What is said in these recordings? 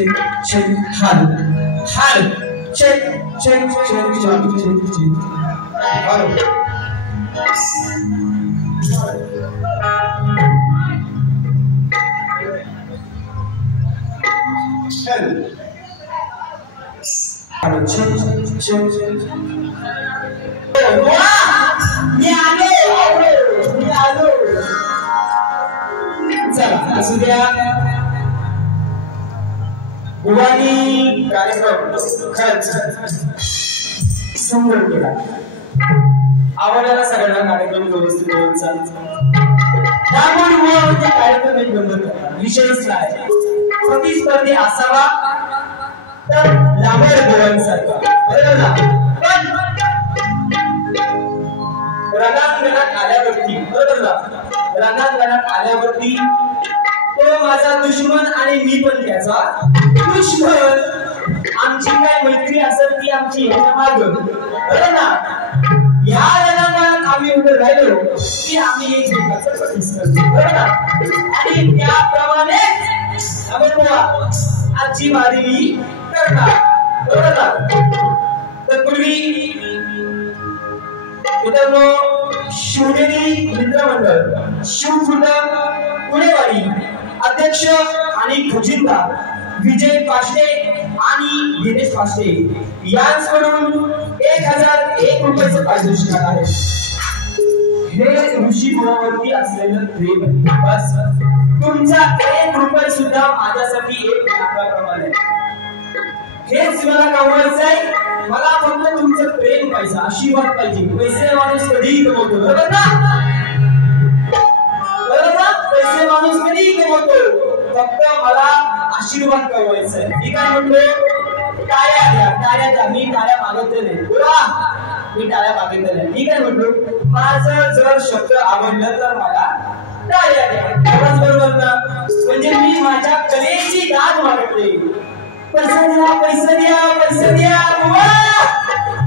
check, check, hal, hal, check, check, check, check, check, check. Hal. Hal. Hal, check, check, check. Wah! Nyalo. चला असू द्या बुवानी कार्यक्रम खरंच सुंदर केला आवडला सगळ्यांना कार्यक्रम व्यवस्थित होऊन त्यामुळे बुवा म्हणजे कार्यक्रम एक बंद करा विषयच नाही प्रतिस्पर्धी असावा तर लांबड बुवांसारखा बरोबर ना पण रणांगणात आल्यावरती बरोबर ना रणांगणात आल्यावरती तो माझा दुश्मन आणि मी पण त्याचा दुश्मन आमची काय मैत्री असेल ती आमची मार्ग बरोबर ना या रणांगणात आम्ही उभे राहिलो की आम्ही एकमेकांचं प्रतिस्पर्धी बरोबर ना आणि त्याप्रमाणे आजची वारी मी करणार बरोबर ना तत्पूर्वी मित्रांनो शिवनेरी मित्रमंडळ शिवखुर्द पुणेवाडी अध्यक्ष आणि खजिनदार विजय पाशे आणि दिनेश पाशे यांच्याकडून 1001 रुपयाचं पारितोषिक आहे हे ऋषी गुणावरती असलेलं प्रेम बस तुमचा 1 रुपया सुद्धा माझ्यासाठी 1 लाखाप्रमाणे हेच मला कमवायचं आहे मला फक्त तुमचं प्रेम पाहिजे आशीर्वाद पाहिजे पैसे माणूस कधीही कमवतो बरोबर ना पैसे माणूस कधीही कमवतो फक्त मला आशीर्वाद कमवायचा आहे मी काय म्हणतो टाळ्या द्या मी टाळ्या मागत नाही बोला मी टाळ्या मागत नाही मी काय म्हणतो माझं जर शब्द आवडलं तर मला टाळ्या द्या बरोबर ना म्हणजे मी माझ्या कलेची दाद मागते पैसे द्या पैसे द्या पैसे द्या बुवा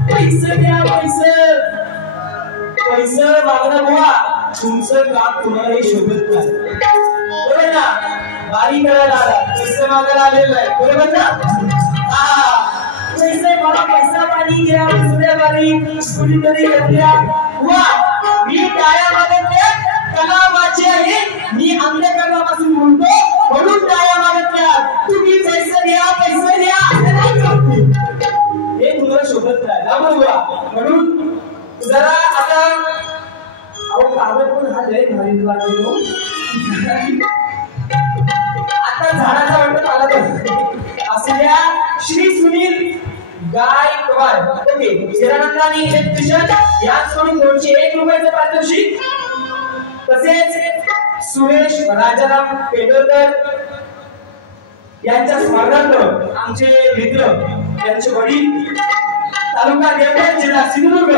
पैसे द्या पैसे मागणं बुवा तुमचं काम तुम्हाला हे शोधत नाही बरोबर ना बारी करायला आला पैसे मागायला आलेलं आहे बरोबर ना पैसे मला पैसा पाणी द्या दुसऱ्या बारी कुणीतरी द्या बुवा मी टाळ्या मागतल्या कला माझी आहे मी अंधकरणापासून म्हणतो म्हणून टाळ्या मागतल्या तुम्ही पैसे द्या हे तुम्हाला शोधत राहिला बरोबर म्हणून जरा आता अहो कागद पण हा लय भारी लागलो आता झाडाचा वाटत आला तर असल्या श्री सुनील गायकवाड ओके हिरानंदानी इलेक्ट्रिशियन यांच्याकडून 201 रुपयाचं पारितोषिक तसेच सुरेश राजाराम पेंडोरकर यांच्या स्मरणार्थ आमचे मित्र यांचे वडील तालुका देवगड जिल्हा सिंधुदुर्ग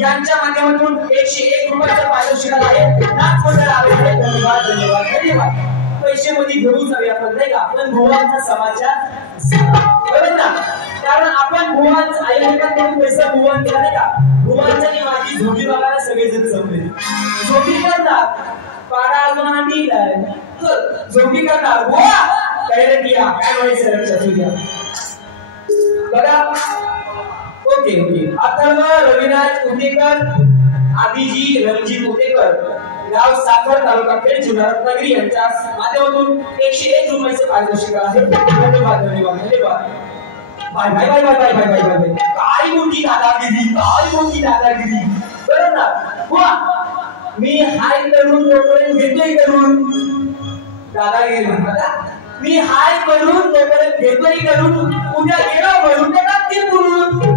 यांच्या माध्यमातून 101 रुपयाचं पारितोषिक आहे धन्यवाद धन्यवाद धन्यवाद पैसे मध्ये घेऊन जाऊया आपण नाही का आपण भुवांचा समाचार बरोबर ना कारण आपण भुवांचा आईवडिलांकडून पैसा भुवांचा नाही का भुवांचा आणि माझी झोपी बघायला सगळेजण जमले झोपी करतात पारा अजून आधी झोपी करतात बुवा काय म्हणायचं लक्षात घ्या बघा ओके अथर्व रविराज उतेकर आदिजी रणजित उतेकर गाव साखर तालुका खेड जिल्हा रत्नागिरी यांच्या माध्यमातून 101 रुपयाचे पारितोषिक आहे धन्यवाद धन्यवाद धन्यवाद bye bye bye bye bye bye bye bye काय मोठी दादागिरी बरोबर ना बुवा मी हाय करून तोपर्यंत घेतोय करून दादागिरी म्हणतात मी हाय करून तोपर्यंत घेतोय करून उद्या गेलो म्हणून ते टाकतील बोलून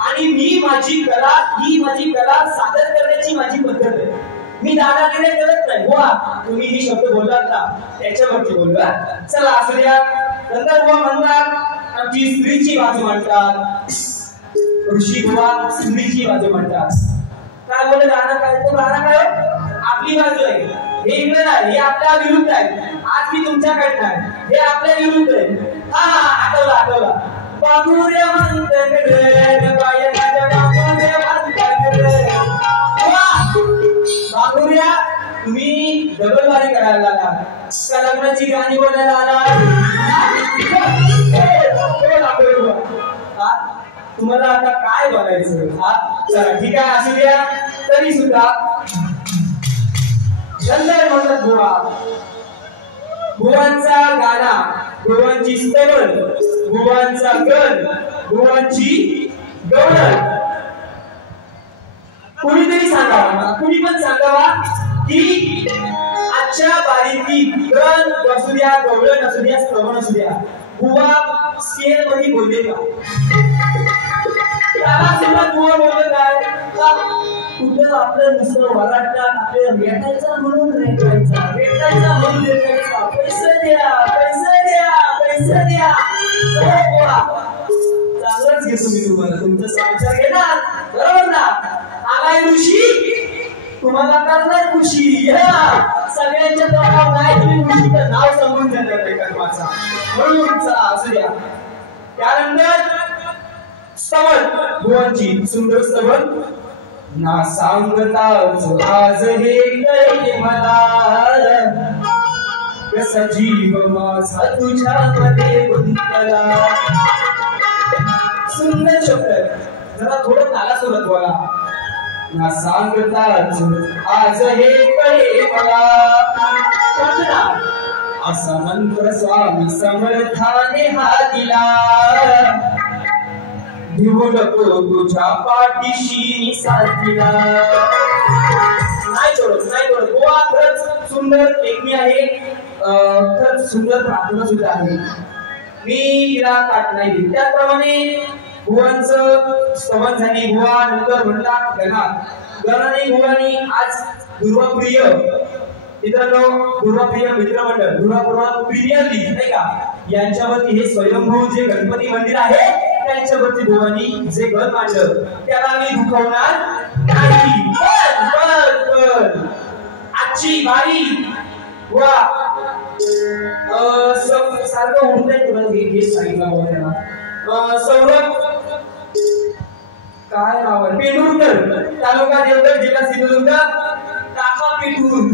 आणि ही माझी कला सादर करण्याची माझी पद्धत आहे मी दादागिरी करत नाही बुवा तुम्ही ही शब्द बोललात ना त्याच्यावरती बोलला चला असू द्या नंतर बुवा म्हणतात आमची स्त्रीची बाजू म्हणतात ऋषी बुवा स्त्रीची बाजू म्हणतात काय बोलले गाणं काय तो गाणं काय आपली बाजू आहे हे इकडे नाही हे आपल्या विरुद्ध आहे आज मी तुमच्याकडे नाही हे आपल्या विरुद्ध आहे हा आठवला बाबुरे म्हणतकडे बाया माझ्या बाबुरे म्हणतकडे बाबुऱ्या तुम्ही डबल वारी करायला लागला कोणाची गाणी बोलायला आला? तुम्हाला आता काय बोलायचं? चला ठीक आहे, असू द्या. तरी सुद्धा नंतर म्हणतात बुवा, बुवांचा गाणा, बुवांची स्तवन, बुवांचा गण, बुवांची गवळण. कुणीतरी सांगावा, कुणी पण सांगावा की आजच्या बारीती गण असू द्या, गवळण असू द्या, स्तवन असू द्या, बुवा स्केल मध्ये बोलले का? त्याला सुद्धा बुवा बोलत आहे कुठं आपलं नुसतं वराटात आपल्याला भेटायचा म्हणून रेटायचा, भेटायचा म्हणून रेटायचा, पैसे द्या, पैसे द्या, पैसे द्या. चांगलंच घेतो मी तुम्हाला, तुमचा संसार घेणार, बरोबर ना? आलाय ऋषी, तुम्हाला करणार खुशी. सगळ्यांच्या तोंडावर नाही तुम्ही ऋषीचं नाव सांगून देणार नाही कर्माचा, म्हणून असू द्या. त्यानंतर स्तवन, भुवांची सुंदर स्तवन. ना सांगताच आज हे कळे मला, कसा जीव माझा तुझ्यामध्ये गुंतला. सुंदर शब्द, जरा थोडं ताला सोडत बोला. ना सांगताच आज हे कळे मला, असा मंत्र स्वामी समर्थाने हा दिला. भिवू नको तुझ्या पाठीशी साथीला. नाही सोडत, नाही सोडत. बुवा खरंच सुंदर लेखणी आहे, खरंच सुंदर प्रार्थना सुद्धा आहे. मी तिला काट नाही दिली. त्याचप्रमाणे बुवांचं स्तवन झाली. बुवा नंतर म्हणतात गणात, गणाने बुवानी आज दुर्वाप्रिय मित्रांनो, दुर्वाप्रिय मित्रमंडळ, दुर्वाप्रिय नाही का, यांच्यावरती हे स्वयंभू जे गणपती मंदिर आहे त्यांच्यावरती बुवानी जे घर मांडलं त्याला मी दुखवणार नाही. पण आजची बारी बुवा सारखं उठलंय तुला हे सांगितलं बुवा त्यांना. सौरभ काय नाव आहे, पेंढुरकर, तालुका देवगड, जिल्हा सिंधुदुर्ग. टाका पेटून,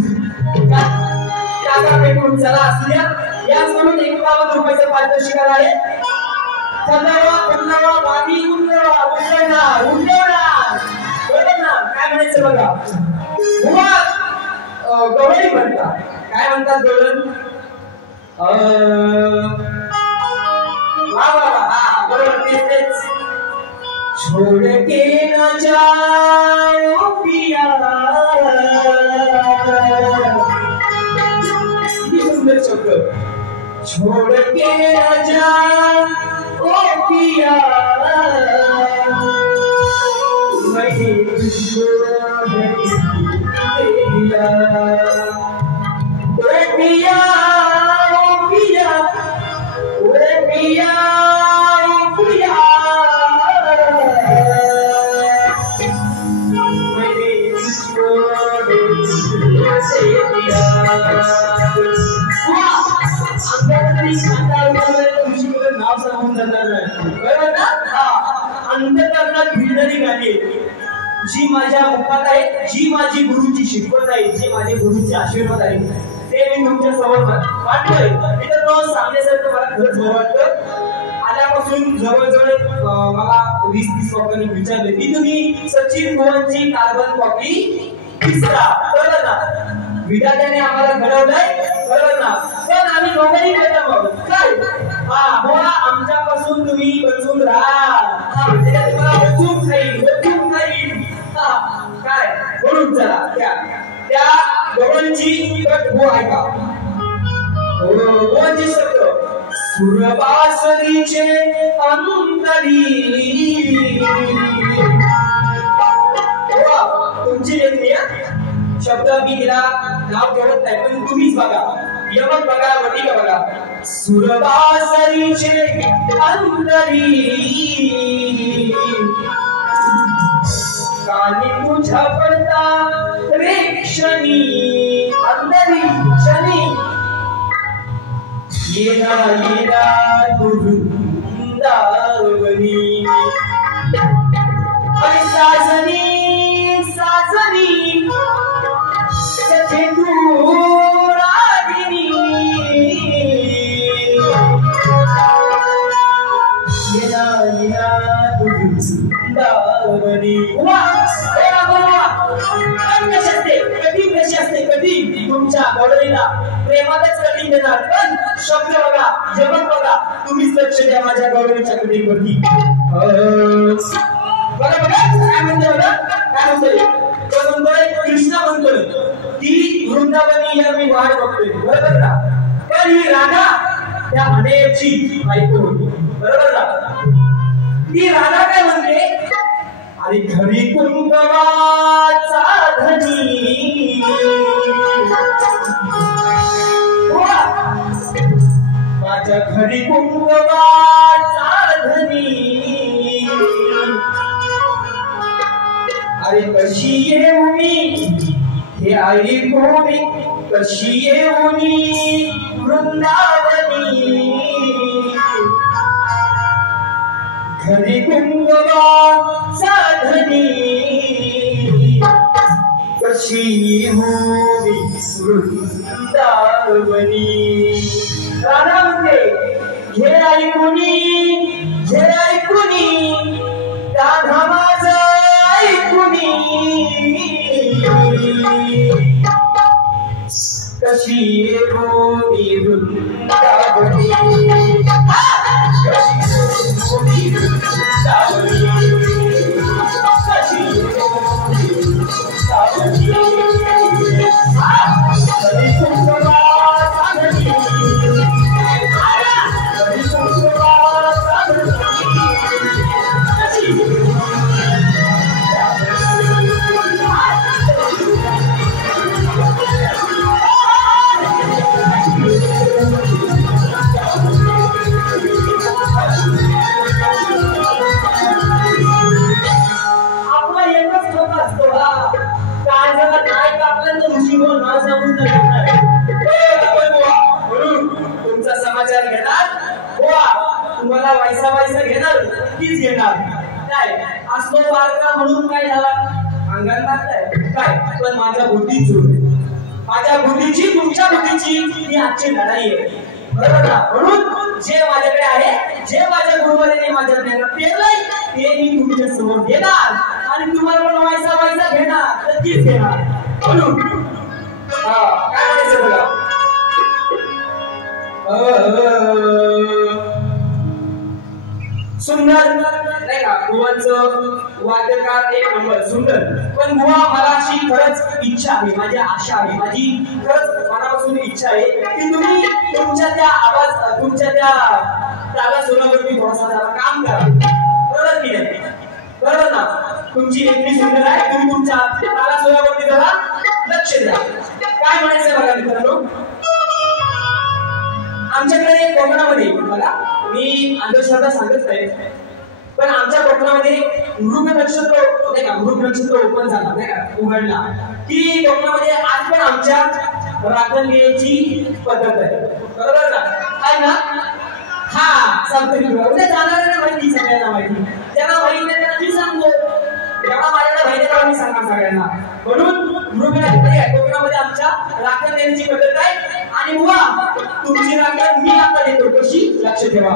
टाका पेटून. चला असू द्या. याचकडून 51 रुपयाचं पारितोषिक आहे. चंद्रवा चंद्रवा बाबी उंदरवा उंदरना उंदरना, बरोबर ना? काय म्हणायचं बघा, बुवा गवळी म्हणतात. काय म्हणतात गवळण? वा वा वा, हा बरोबर, तेच तेच. छोड़ के न जाओ पिया, सुंदर शब्द. छोड़ के न जाओ पिया, मैंने तुझको दे दिया. ओ पिया, ओ पिया, ओ पिया, ओ पिया, मैंने तुझको दे दिया. नाव सांगून जाणार नाही, बरोबर ना? अंतकरणात भिडणारी गाणी जी माझ्या मुखात आहे, जी माझी गुरुची शिकवण आहे, जी माझे गुरुचे आशीर्वाद आहे, ते मी तुमच्या समोर वाटतोय. मित्रांनो, सांगण्यासारखं मला खरंच बरं वाटतं. आल्यापासून जवळजवळ मला 20-30 लोकांनी विचारले की तुम्ही सचिन बुवांची कार्बन कॉपी दिसता, बरोबर ना? विधात्याने आम्हाला घडवलंय, बरोबर ना? पण आम्ही दोघंही बेदम आहोत. काय बुवा, आमच्यापासून तुम्ही बचून राहा, तुम्हाला बचून खाईल, बचून खाईल. काय बोलून चला त्या गवळणची बुवा ऐका. बुवांची शब्द सुरबासरीचे अंतरी. तुमची लेखनी शब्द मी तिला नाव ठेवत नाही, पण तुम्हीच बघा, यमक बघा, वटिका बघा. सुरबासरीचे अंतरी, कानी तुझ्या पडता रे क्षणी, अंतरी क्षणी. येना येना तुरुंदावनी, साजनी साजनी, सखे तू रागिनी. येना येना वृंदावनी कशी असते कधी तुमच्या गवळीला प्रेमातच कधी देणार पण शब्द बघा जगत बघा तुम्हीच लक्ष द्या माझ्या गवळीच्या कधीवरती बघा बघा काय म्हणतोय बघा काय म्हणतोय तो म्हणतोय कृष्ण म्हणतोय की वृंदावनी या मी वाट बघतोय बरोबर का पण ही राधा त्या म्हणेची बायको होती बरोबर का ती राधा काय म्हणते अरे घरी कुंकवाचा धनी माझ्या घरी कुंकवाचा धनी अरे कशी येऊनी हे आई कोणी कशी येऊनी वृंदावनी घरी कुंकवाचा धनी कशी होवी वृंदावनी राधा म्हणते घे ऐकुनी राधा माझं ऐकुनी कशी होवी वृंदावनी तुमचा समाचार घेणार तुम्हाला वैसा घेणार तीच घेणार काय असलो बारका म्हणून काय झाला अंगात लागलाय काय पण माझ्या बुद्धीची तुमच्या बुद्धीची ही आजची लढाई आहे बरोबर ना म्हणून जे माझ्याकडे आहे जे माझ्या गुरुवरांनी माझ्या ज्ञानात पेरलंय ते मी तुमच्या समोर देणार आणि तुम्हाला पण वैसा घेणार तर तीच घेणार म्हणून काय म्हणायचं बघा सुंदर नाही का बुवांचं वाद्यकार एक नंबर सुंदर पण बुवा मला अशी खरंच इच्छा आहे माझी आशा आहे माझी खरंच मनापासून इच्छा आहे की तुम्ही तुमच्या त्या ताला सुरावरती थोडासा जरा काम करा बरोबर की नाही बरोबर ना तुमची एकटी सुंदर आहे तुम्ही तुमच्या ताला सुरावरती जरा लक्ष द्या काय म्हणायचं बघा मित्रांनो आमच्याकडे कोकणामध्ये बघा मी अंधश्रद्धा सांगत नाही पण आमच्या कोकणामध्ये मृग नक्षत्र नाही का मृग नक्षत्र ओपन झाला नाही का उघडला की कोकणामध्ये आज पण आमच्या राखण घ्यायची पद्धत आहे बरोबर ना आहे ना हा सांगतो उद्या जाणाऱ्यांना माहिती सगळ्यांना माहिती ज्यांना माहिती नाही त्यांना मी सांगतो जेव्हा माझ्याकडे माहिती तेव्हा मी सांगणार सगळ्यांना म्हणून मृग नक्षत्र कोकणामध्ये आमच्या राखण देण्याची पद्धत आहे आणि बुवा तुमची राखण मी आता देतो कशी लक्ष ठेवा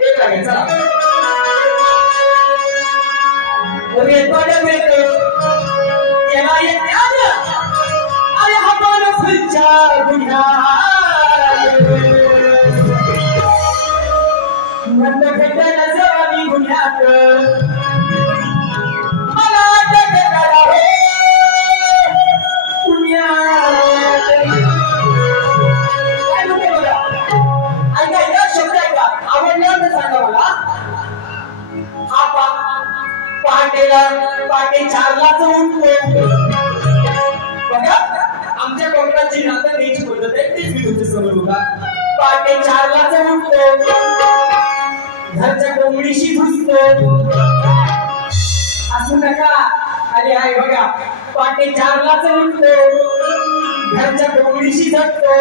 एक राखण चला अरे आपण फुलच्या गुन्ह्यात भेटायला जावा मी गुन्ह्यात मला अटक करा हे पुण्यात काय म्हणते बघा ऐका एक शब्द ऐका आवडला तर सांगा मला हा पहाटे 4लाच उठतो बघा आमच्या कोकणाची नातं द्यायची पद्धत आहे तीच मी तुमच्या समोर बघा पहाटे 4लाच उठतो घरच्या कोंबडीशी घुसतो असू नका अरे आहे बघा पहाटे 4लाच उठतो घरच्या कोंबडीशी झटतो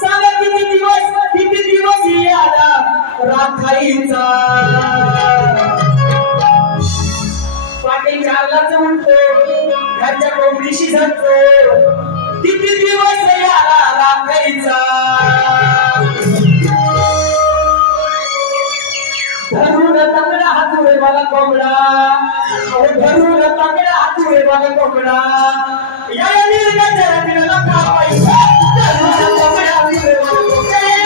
सांगा किती दिवस आला राखाईचा पहाटे 4लाच उठतो घरच्या कोंबडीशी झटतो किती दिवस आला राखाईचा कोंबडा धरून तांगड्या हातुरे बघा कोंबडा या निर्गंजा रात्रीला कापायचा धरून कोंबड्या हातुरे बघा कोंबडा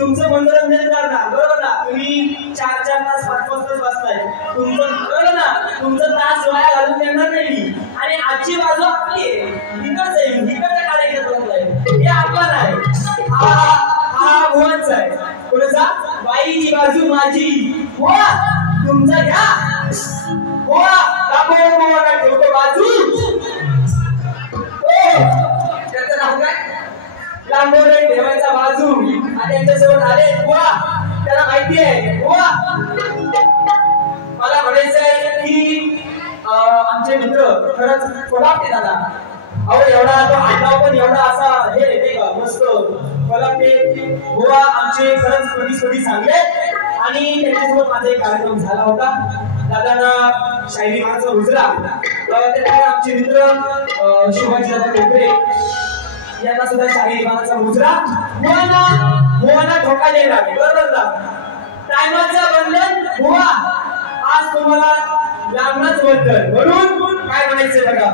तुमचं मनोरंजन करणार बरोबर ना तुम्ही 4-4 तास 5-5 तास बसताय तुमचं बरोबर ना तुमचं तास वाया घालून देणार नाही आणि आजची बाजू आपली इकडच आहे इकडचा कार्यक्रम आहे हे आपला आहे हा भुवनचा आहे कोणाचा बाईची बाजू माझी हो तुमचा घ्या हो कापड ठेवतो बाजू त्याचं नाव काय लांबोरे ठेवायचा बाजू आणि त्यांच्यासोबत आले बुवा त्याला माहिती आहे बुवा मला म्हणायचं आहे की आमचे मित्र खरंच कोल्हापूर दादा अहो एवढा तो आडनाव पण एवढा असा हे येते का मस्त कोल्हापूर बुवा आमचे खरंच कधी चांगले आणि त्यांच्यासोबत माझा एक कार्यक्रम झाला होता दादांना शायरी मानाचा रुजला त्यामुळे आमचे मित्र शिवाजी दादा कोपरे यांना सुद्धा शाही मानाचा मुजरा बुवाना धोका देणार बरोबर ना टायमाचं बंधन बुवा आज तुम्हाला लागणारच बंधन म्हणून काय म्हणायचं बघा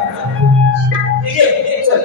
ठीक आहे चल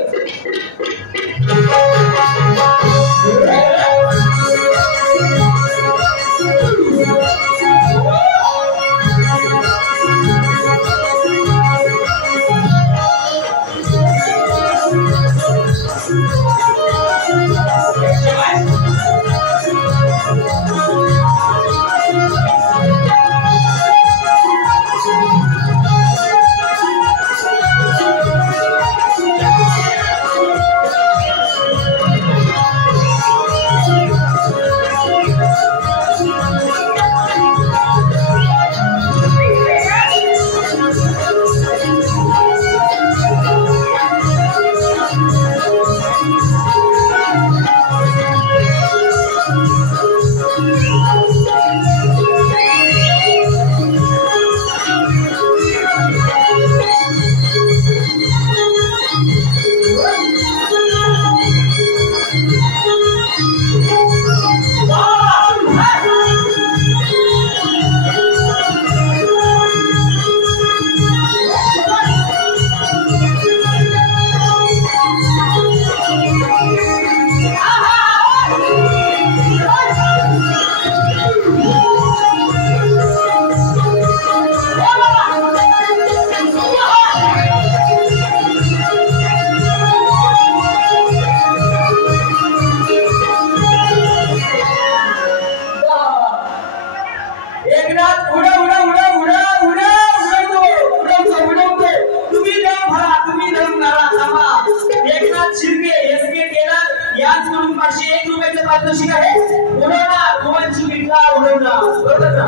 याचकडून 501 रुपयाचं पारितोषिक आहे. उडवणार गोवांची मिठा उडवणार, बरोबर ना?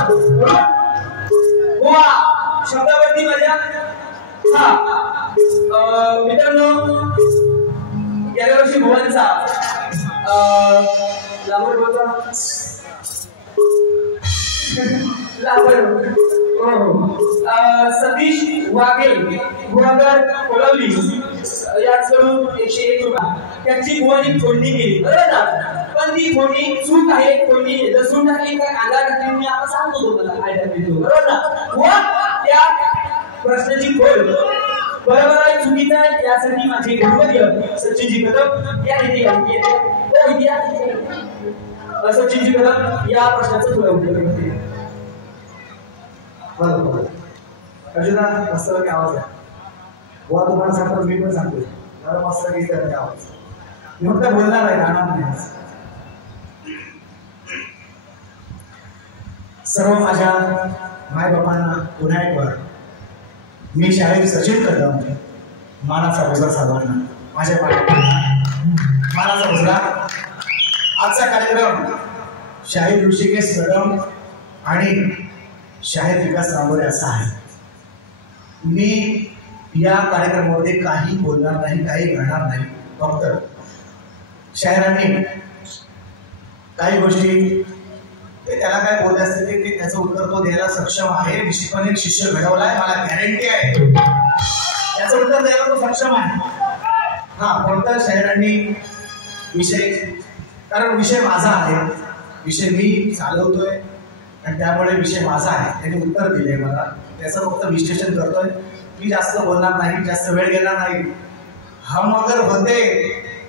गोवा शब्दावरती माझ्या मित्रांनो गेल्या वर्षी गोवांचा लांबड बोलता सतीश वाघे गुहागर कोलवली याचकडून 101 रुपये त्यांची गुवानी फोडणी केली, बरोबर ना? पण ती फोडणी चूक आहे. फोडणी लसूण टाकली का कांदा टाकली मी आता सांगतो तुम्हाला काय टाकली, बरोबर ना? व त्या प्रश्नाची खोड बरोबर आहे चुकीचं आहे यासाठी माझे गुरुवर्य सचिनजी कदम या सचिनजी कदम या प्रश्नाचं थोडं उत्तर देते. बरोबर अर्जुना मस्त आवाज आहे. बुवा तुम्हाला सांगतो, मी पण सांगतो जरा मस्त गीत आहे आवाज. मी फक्त बोलणार आहे, गाणार नाही. सर्व माझ्या मायबापांना पुन्हा एक वर मी शाहीर सचिन कदम मानाचा उजळा सर्वांना माझ्या मानाचा उजळा. आजचा कार्यक्रम शाहीर ऋषिकेश कदम आणि शाहीर विकास रांगोरे असा आहे. मी या कार्यक्रमामध्ये काही बोलणार नाही, काही घडणार नाही. फक्त शाहिरांनी काही गोष्टी ते त्याला काय बोलत असते ते त्याचं उत्तर तो द्यायला सक्षम आहे. निश्चितपणे एक शिष्य घडवलाय, मला गॅरंटी आहे त्याचं उत्तर द्यायला तो सक्षम आहे. हा फक्त शाहिरांनी विषय, कारण विषय माझा आहे, विषय मी चालवतोय आणि त्यामुळे विषय माझा आहे. त्यांनी उत्तर दिले मला, त्याचं फक्त विश्लेषण करतोय. मी जास्त बोलणार नाही, जास्त वेळ घेणार नाही. हम अगर होते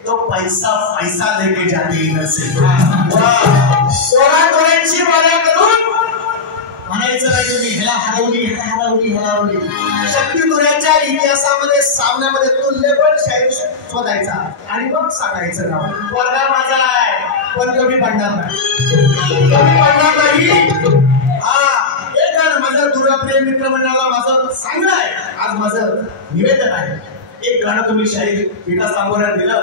तो पैसा पैसा लेके जाते नसेल. कोणाची मला करून म्हणायचं नाही तुम्ही ह्याला हरवली ह्याला हरवली हरवली. शक्तितुऱ्याच्या इतिहासामध्ये सामन्यामध्ये तुल्यबळ शाहीर शोधायचा आणि मग सांगायचं नाव. वर्गा माझा आहे पण कमी पडणार नाही, कमी पडणार नाही. हा एक गाणं माझं दुराप्रिय मित्रमंडळाला माझं सांगणं आहे, आज माझं निवेदन आहे. एक गाणं तुम्ही शाहीर विकास रांगोरेंना दिलं,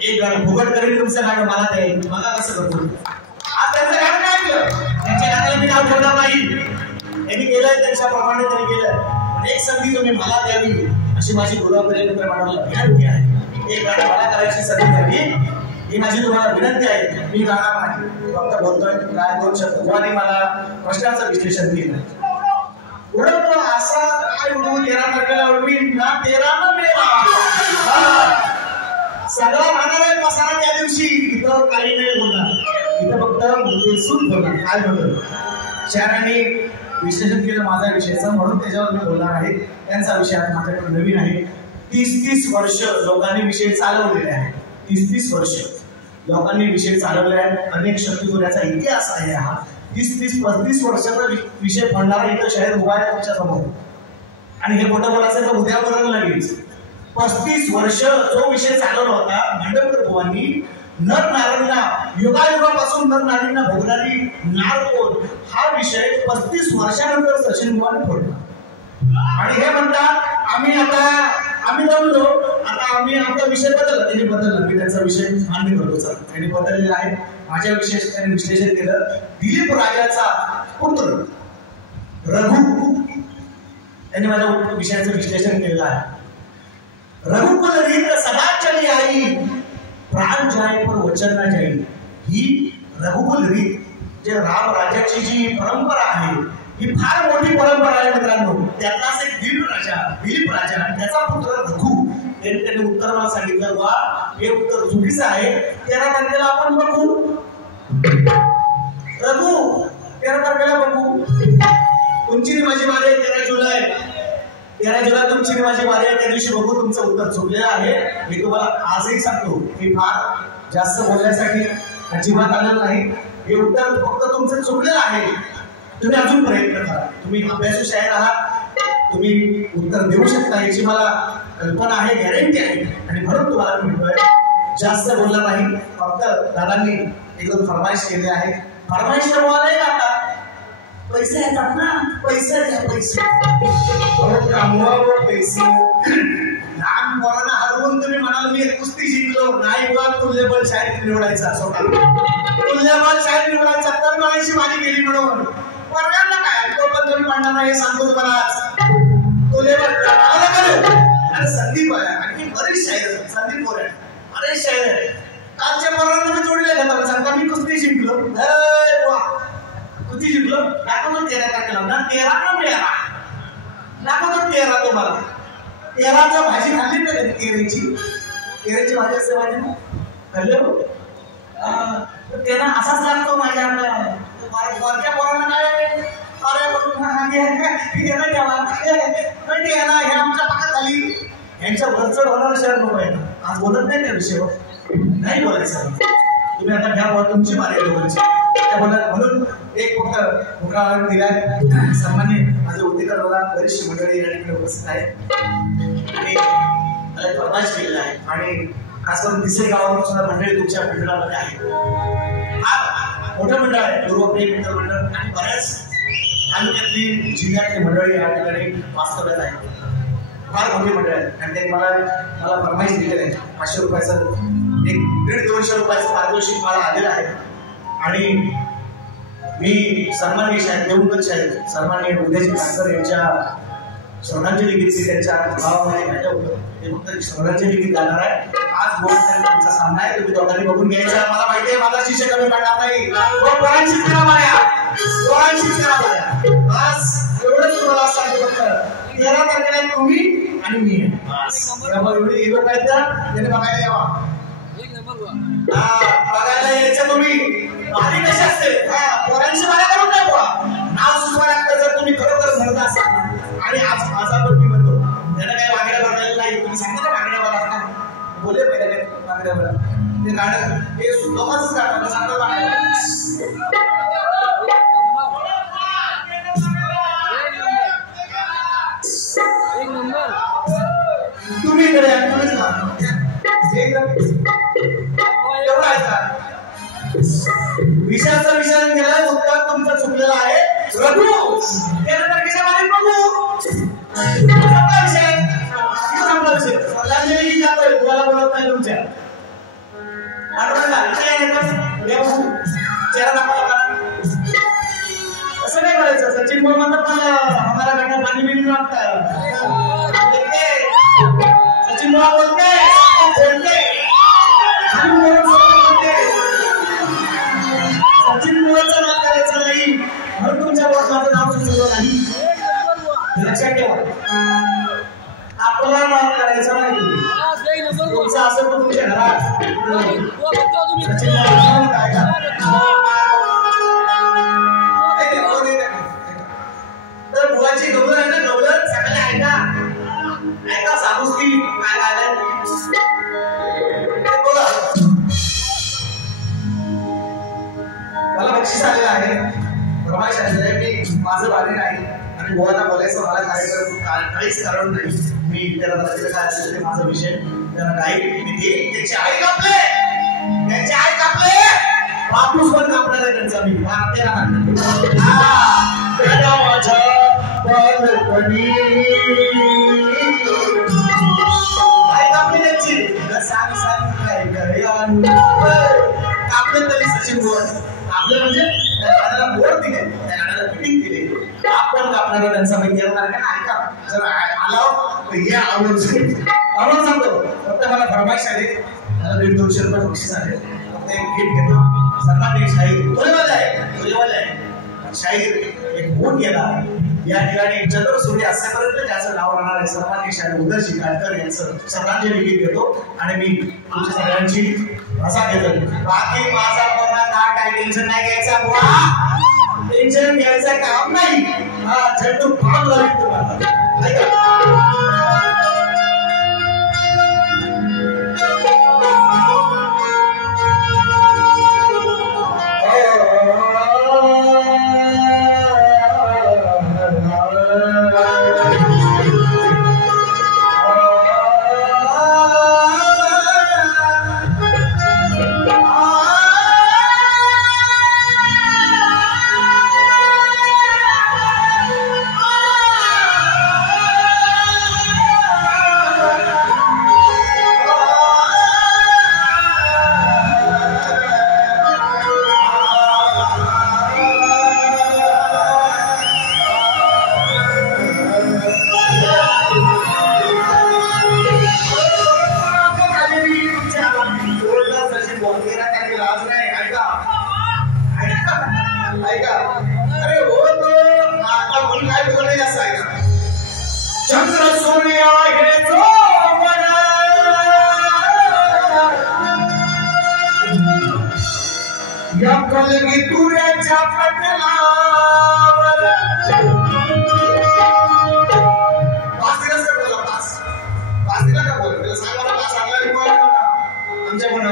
एक गाणं फुकट करेल तुमचं गाणं मला द्यायला, मला कसं करतो. आज त्यांचं गाणं काय केलं, त्यांच्या गाण्याला मी नाव ठेवणार नाही. त्यांनी केलंय त्यांच्याप्रमाणे त्यांनी केलं, पण एक संधी तुम्ही मला द्यावी अशी माझी दुराप्रिय मित्रमंडळाला विनंती आहे. एक गाणं मला करायची संधी द्यावी ही माझी तुम्हाला विनंती आहे. मी गाणार नाही, फक्त बोलतोय. काय 2 शब्द आणि मला प्रश्नाचं विश्लेषण केलं. उडवतो असा काय उडवू 13 तारखेला उडवी ना 13 ना मेला सगळा राहणार आहे पसारा त्या दिवशी. इथं काही नाही बोलणार, इथं फक्त सूट बोलणार. काय बोलतो शहरांनी विश्लेषण केलं माझा विषयाचं, म्हणून त्याच्यावर मी बोलणार आहे. त्यांचा विषय माझ्याकडे नवीन आहे. 30-30 वर्ष लोकांनी विषय चालवलेले आहे. 30-30 वर्ष लोकांनी विषय चालवले आहेत. अनेक शक्तितुऱ्याचा इतिहास आहे हा. 30-35 वर्षाचा विषय पडणारा इथं शाहीर उभा आहे तुमच्या समोर. आणि हे खोटं बोलायचं तर उद्या बोलायला लागेल. 35 वर्ष जो विषय चालवला होता भांडवकर बुवांनी, नर नारांना युगायुगापासून नर नारींना भोगणारी नार कोण हा विषय 35 वर्षानंतर सचिन बुवांनी फोडला. आणि हे म्हणतात आम्ही जमलो, आता आम्ही आमचा विषय बदलला. त्यांनी बदलला, मी त्यांचा विषय मान्य करतो. सर त्यांनी बदललेला आहे. माझ्या विषय त्यांनी विश्लेषण केलं. दिलीप राजाचा पुत्र रघु त्यांनी माझ्या विषयाचं विश्लेषण केलेलं आहे. रघुकुल रीत सदा चली आई, प्राण जाय पर वचन न जाई. ही रघुकुल रीत जे राम राजाची जी परंपरा आहे ही फार मोठी परंपरा आहे मित्रांनो. त्यातलाच एक दिलीप राजा आणि त्याचा पुत्र रघु. त्यांनी उत्तर मला सांगितलं वा हे उत्तर चुकीचं आहे. 13 तारखेला आपण बघू रघु, 13 तारखेला बघू. तुमची माझी वारी आहे 13 जुलै. 13 जुलै तुमची माझी वारी आहे, त्या दिवशी बघू. तुमचं उत्तर चुकलेलं आहे. मी तुम्हाला आजही सांगतो मी फार जास्त बोलण्यासाठी अजिबात आलेलं नाही. हे उत्तर फक्त तुमचं चुकलेलं आहे. तुम्ही अजून प्रयत्न करा. तुम्ही अभ्यासू शाहीर आहात, तुम्ही उत्तर देऊ शकता याची मला कल्पना आहे, गॅरंटी आहे. आणि म्हणून तुम्हाला मी म्हणतोय जास्त बोलणार नाही. फक्त दादांनी एकदम फरमाईश केली आहे. फरमाईश नाही आता पैसे येतात ना, पैसे द्या पैसे कमवावं पैसे. लहान लहान पोरांना हरवून तुम्ही म्हणाल मी कुस्ती शिकलो नाही बुवा, तुल्यबळ शाळेत निवडायचा स्वतः तुल्यबळ शाळेत निवडायचा तर माझी माझी गेली म्हणून पोरांना काय तो पण तुम्ही म्हणणार नाही हे सांगतो तुम्हाला तुल्यबळ आणि संदीप आहे आणखी बरेच शाहीर संदीप मोरे बरेच शाहीर आहे कालच्या पोरांना मी जोडले घेतात सांगता मी कुस्ती शिकलो कुस्ती शिकलो दाखवतो 13 तारखेला ना 13 ना 13 दाखवतो 13 तुम्हाला 13चा भाजी खाल्ली ना केळीची भाजी असते भाजी ना खाल्ले हो तेरा असाच लागतो माझ्या वरच्या पोरांना काय हे आमच्या पाकात झाली यांच्या वरचढ होणार शहर नको आहे आज बोलत नाही त्या विषयावर नाही बोलायचं तुम्ही आता घ्या बोला तुमची मारे दोघांची त्या बोलत म्हणून एक फक्त मोठा दिलाय सामान्य माझे उद्योजक बघा बरीचशी मंडळी या ठिकाणी उपस्थित आहेत आणि मला फरमाईश केलेला आहे आणि खास करून तिसरे गावावरून सुद्धा मंडळी तुमच्या मंडळामध्ये आहे हा मोठं मंडळ आहे पूर्वप्रिय मित्र मंडळ आणि बऱ्याच तालुक्यातली जिल्ह्यातली मंडळी या ठिकाणी वास्तव्यात आहे फार मोठी मंडळ आहे आणि त्यांनी मला फरमाईश दिलेलं आहे 500 रुपयाचं 150-200 रुपयाचं पारितोषिक मला आलेलं आहे आणि मी सन्माननीय शाहीर देवगत शाहीर सन्माननीय उदयजी काटकर यांच्या श्रद्धांजली गीत त्यांच्या भावामध्ये गायलं होतं ते फक्त श्रद्धांजली गीत गाणार आहे आज बोल तुमचा सामना आहे तुम्ही दोघांनी बघून घ्यायचा मला माहिती आहे माझा शिष्य कमी पडणार नाही पोरांशीच करा बस एवढंच तुम्हाला सांगतो फक्त 13 तारखेला तुम्ही आणि मी एवढी लोक आहेत ना त्यांनी बघायला यावा बघायला यायचं तुम्ही भारी कशी असते पोरांशी मला करून नाही बुवा नाव सुचवा लागतं जर तुम्ही खरोखर म्हणत असाल आणि आज माझा पण मी म्हणतो त्याला काही मागण्या भरलेल्या नाही तुम्ही सांगता ना मागण्या भरा बोले पहिले काय मागण्या भरा ते गाणं हे लोकांचंच गाणं सांगतो मागण्या तुम्ही इकडे तुम्हीच एवढा आहे का विषयाचा विचार केला उत्तर तुमचा चुकलेला आहे रघु त्यानंतर कशामध्ये बघू संपला विषय श्रद्धांजली जातोय तुम्हाला बोलत नाही तुमच्या चेहरा दाखवा असं नाही करायचं सचिन बोल म्हणतात मला हमारा बेटा पाणी बिनी मागता सचिन बोला बोलते सचिन बोलाचा नाव करायचा नाही म्हणून तुमच्या बोट माझं नाव सुचवलं नाही लक्षात ठेवा आपला नाव करायचं नाही तुम्ही तुमचं असं पण तुमच्या घरात सचिन काय तर बुवाची गवलं आहे ना गवलं सगळ्या ऐका साबुस्ती काय झालंय बोला मला बक्षीस आलेलं आहे प्रमाश आहे मी माझं बारी नाही आणि बुवाला बोलायचं मला काहीच कारण नाही मी त्याला काय असेल ते माझा विषय त्याला काही त्याची आई कापले बापूस पण कापणार आहे त्यांचा मी कापली त्यांची कापले तरी सचिन बोल आपले म्हणजे त्या गाण्याला बोर्ड दिले त्या गाण्याला फिटिंग दिली आपण कापणार त्यांचा विचार ऐका जर आला तर या आवडून सांगतो फक्त मला फरमाईश आले मला 150-200 रुपये बक्षीस आले फक्त एक गिफ्ट घेतो सन्माननीय शाहीर शाहीर एक होऊन गेला या ठिकाणी चंद्र सूर्य असेपर्यंत ज्याचं नाव राहणार आहे सन्माननीय शाहीर उदयजी काटकर यांचं श्रद्धांजली गीत घेतो आणि मी तुमच्या सगळ्यांची रजा घेतो बाकी माझा कोणा काय टेन्शन नाही घ्यायचा बुवा टेन्शन घ्यायचं काम नाही हा झेंडू फार लागेल तुम्हाला ऐका काही लाज नाही. ऐका ऐका अरे हो तो आता म्हणून काय बोलले असं ऐका. चंद्र सूर्य हे जोवर या कलगी तुऱ्याच्या पटलावर पास दिला का बोल त्याला सांगा मला पास आणला की बोल आमच्या म्हणा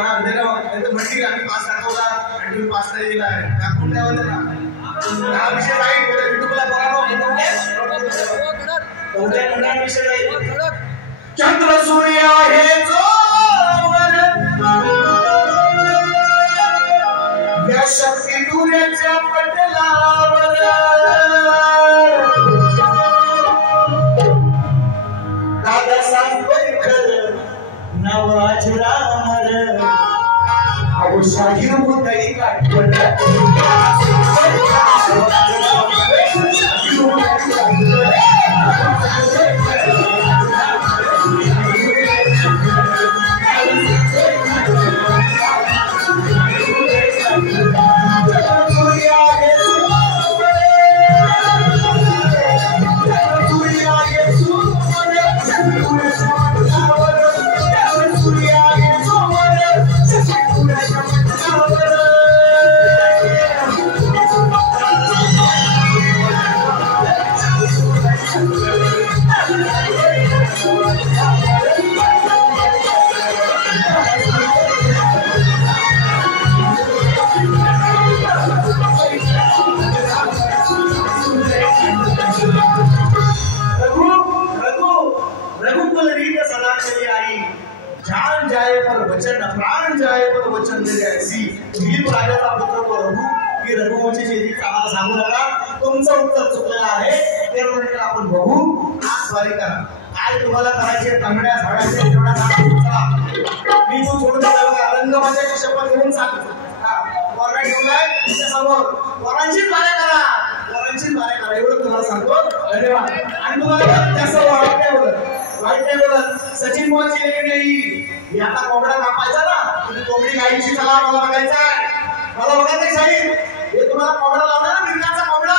म्हणतील आम्ही पास दाखवला आणि तुम्ही पास नाही दिला आहे दाखवून द्यावं त्यांना. हा विषय नाही युट्यूबला बघा विषय नाही. चंद्र सूर्य हे जोवर या शक्ती तुऱ्याच्या पटलावर दादासाहेब खर नवाज रामर अहो शाहीर मुदई काठवड वचन प्राण जाए पर वचन दे ऐसी दिलीप राजाचा पुत्र तो रघु की रघुवंशी शेती आम्हाला सांगू नका. तुमचं उत्तर चुकलेलं आहे ते म्हणजे आपण बघू. आज स्वारी करा काय तुम्हाला करायचे तांबड्या झाडाचे तेवढा चला मी तू सोडून बघा रंगमातेची शपथ घेऊन सांगतो. वॉरंट घेऊनय तुमच्या समोर वॉरंटची बारे करा एवढं तुम्हाला सांगतो. धन्यवाद. आणि तुम्हाला जास्त वाईट नाही बोलत सचिन मोहनची लेखी नाही. आता कोंबडा कापायचा ना तुम्ही कोंबडी गायीची चला मला बघायचं शाहीर हे तुम्हाला कोंबडा लावला ना मिरकाचा कोंबडा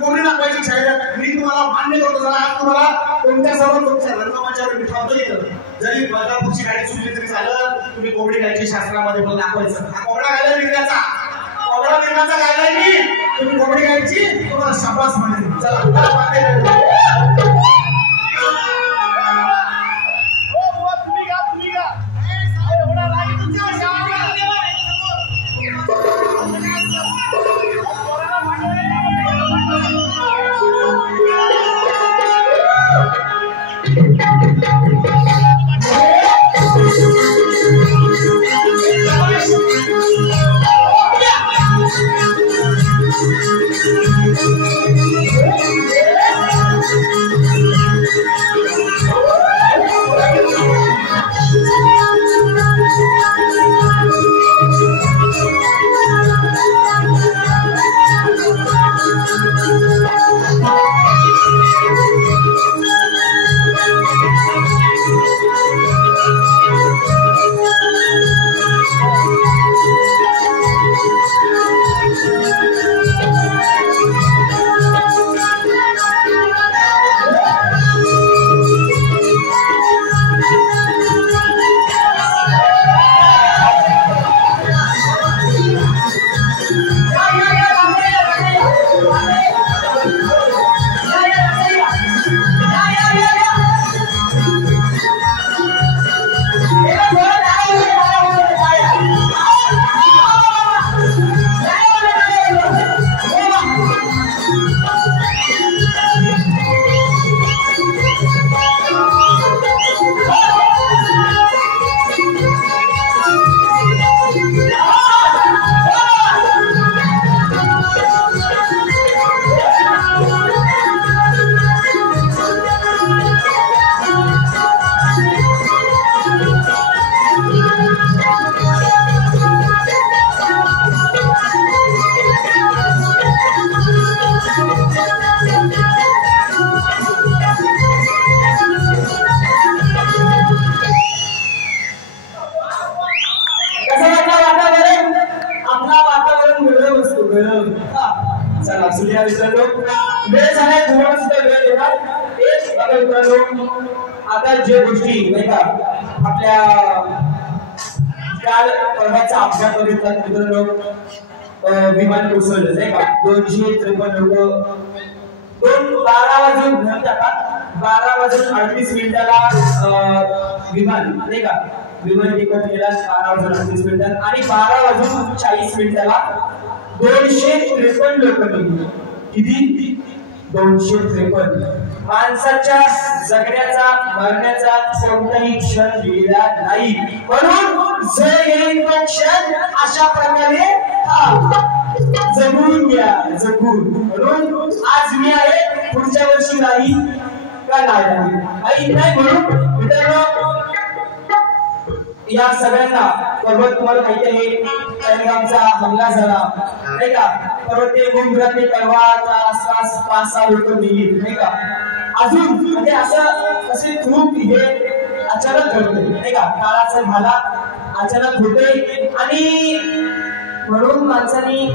कोंबडी दाखवायची शाहीर मी तुम्हाला मान्य करतो. जरा आज तुम्हाला तुमच्या समोर तुमच्या रंगमंचावर मिठावतो येतं. जरी बदलापूरची गाडी चुकली तरी झालं तुम्ही कोंबडी गायीची शास्त्रामध्ये पण दाखवायचं. हा कोंबडा गायला मिरकाचा गायलाय मी तुम्ही कोंबडी गायची तुम्हाला शाबास म्हणेल. चला द्या मित्रांनो. वेळ झालाय तुम्हाला सुद्धा वेळ देणार. एक बघा मित्रांनो, आता जे गोष्टी नाही का आपल्या काल परवाचा अपघात बघितला मित्रांनो, विमान कोसळलं नाही का, 253 लोक 12 वाजून म्हणतात 12 वाजून 38 मिनिटाला विमान नाही का, विमान टिकट गेला 12 वाजून 38 मिनिटात आणि 12 वाजून 40 मिनिटाला 253 लोक निघाली. किती? 253. माणसाच्या जगण्याचा मरण्याचा कोणताही क्षण गेला नाही. म्हणून जर येईल तो क्षण अशा प्रकारे जगून घ्या, जगून. म्हणून आज मी आहे, पुढच्या वर्षी नाही का नाही म्हणून मित्रांनो या सगळ्यांना परवा तुम्हाला माहिती आहे पहलगामचा हमला झाला नाही का, परवा ते मुंब्रा ते परवाच्या आसपास 5-6 लोक गेली नाही का. अजून म्हणजे असं कसे खूप हे अचानक घडते नाही का, काळाचा भाला अचानक होते आणि म्हणून माणसाने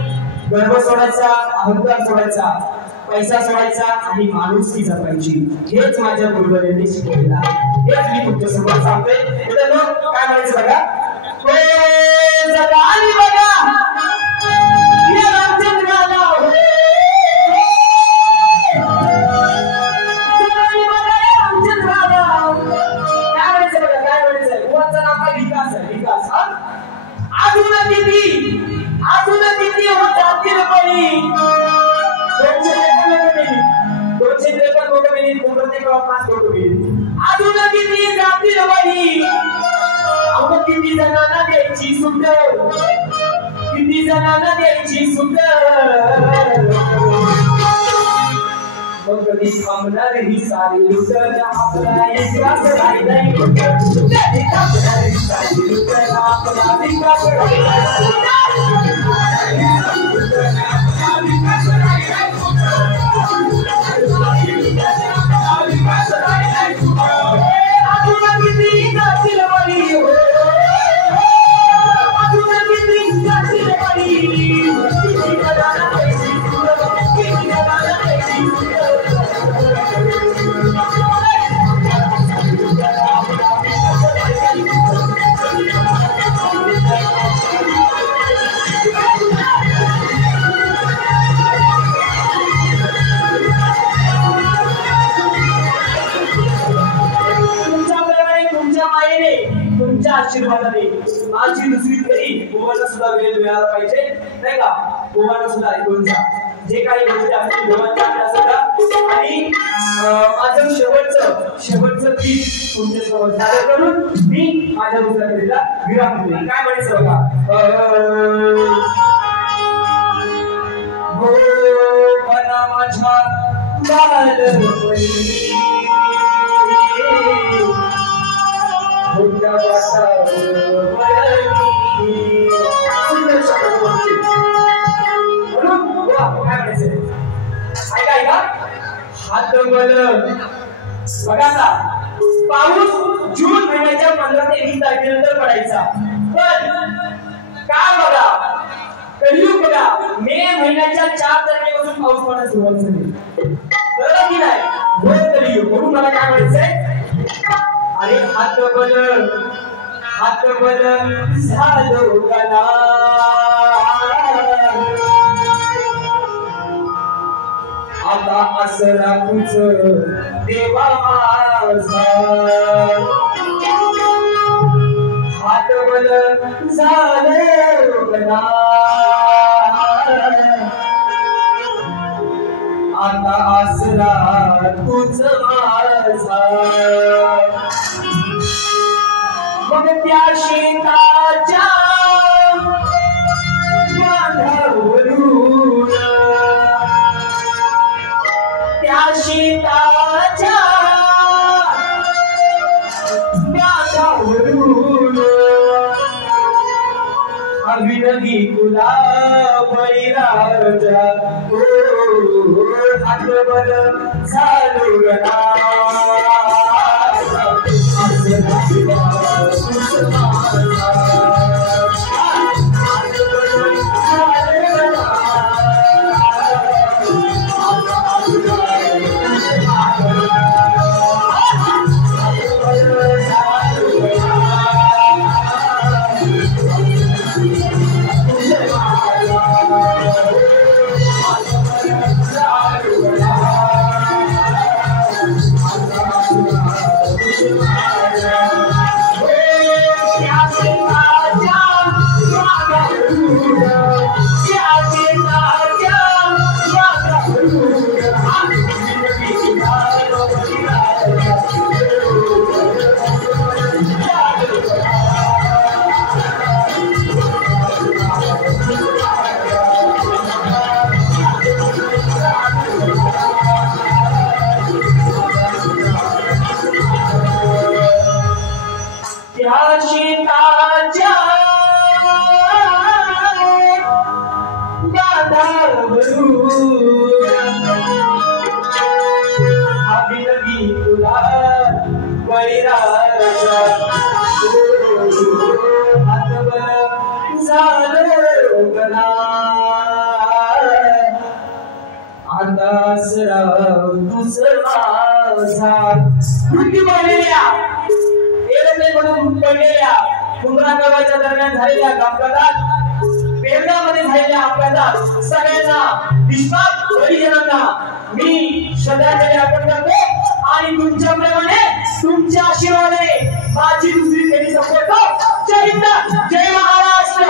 गर्व सोडायचा, अहंकार सोडायचा, पैसा सोडायचा आणि माणुसकी जपायची. हेच माझ्या गुरुवर्यांनी शिकवलेलं आहे. हेच मी तुमच्यासमोर सांगतोय. मित्रांनो काय म्हणायचं बघा, आणि बघा अजून किती होतात बळी, 253 लोक मिळली, प्रत्येक 5 लोक मिळली. अजून किती जातील बळी, अहो किती जणांना द्यायची सुट, किती जणांना द्यायची सुट. मग कधी थांबणार ही सारी लुट, आपला विश्वास राहिलाय कुठं, कधी थांबणार ही सारी लुट, आपला विश्वास राहिलाय कुठं. आशीर्वादाने माझी दुसरी तरी तुम्हाला सुद्धा वेळ मिळाला पाहिजे नाही का. तुम्हाला सुद्धा ऐकून जा जे काही गोष्टी असतील आणि माझं शेवटचं गीत तुमच्यासमोर सादर करून मी माझ्या दुसऱ्या पिढीला विराम देईल. काय म्हणायचं बघा, हो मना माझ्या हात बघा पाऊस जून महिन्याच्या 15 ते 20 तारखेनंतर पडायचा, पण काय बघा कलियुग बघा मे महिन्याच्या 4 तारखेपासून पाऊस पडायला सुरुवात झाली. बरोबर की नाही? घोर कलियुग. म्हणून मला काय म्हणायचंय, अरे हात बल झालो गला, आता आसरा तुझ देवा माझा, हात बल झालो गला, आता आसरा तुझ माझा. मग त्या शेताच्या बांधावरून, त्या शेताच्या बांधावरून अभिनवी तुला बैराजा, हात बल झालो गला, झालो गला आता सराव दुसरा मृत्यू पावलेल्या म्हणून पडलेल्या कुंभरागावाच्या दरम्यान झालेल्या अपघातात पेरगामध्ये झालेल्या अपघातात सगळ्यांना विश्वास परिजनांना मी श्रद्धांजली अर्पण करतो आणि तुमच्याप्रमाणे तुमच्या आशीर्वादाने माझी दुसरी फेरी संपवतो. जय हिंद, जय महाराष्ट्र.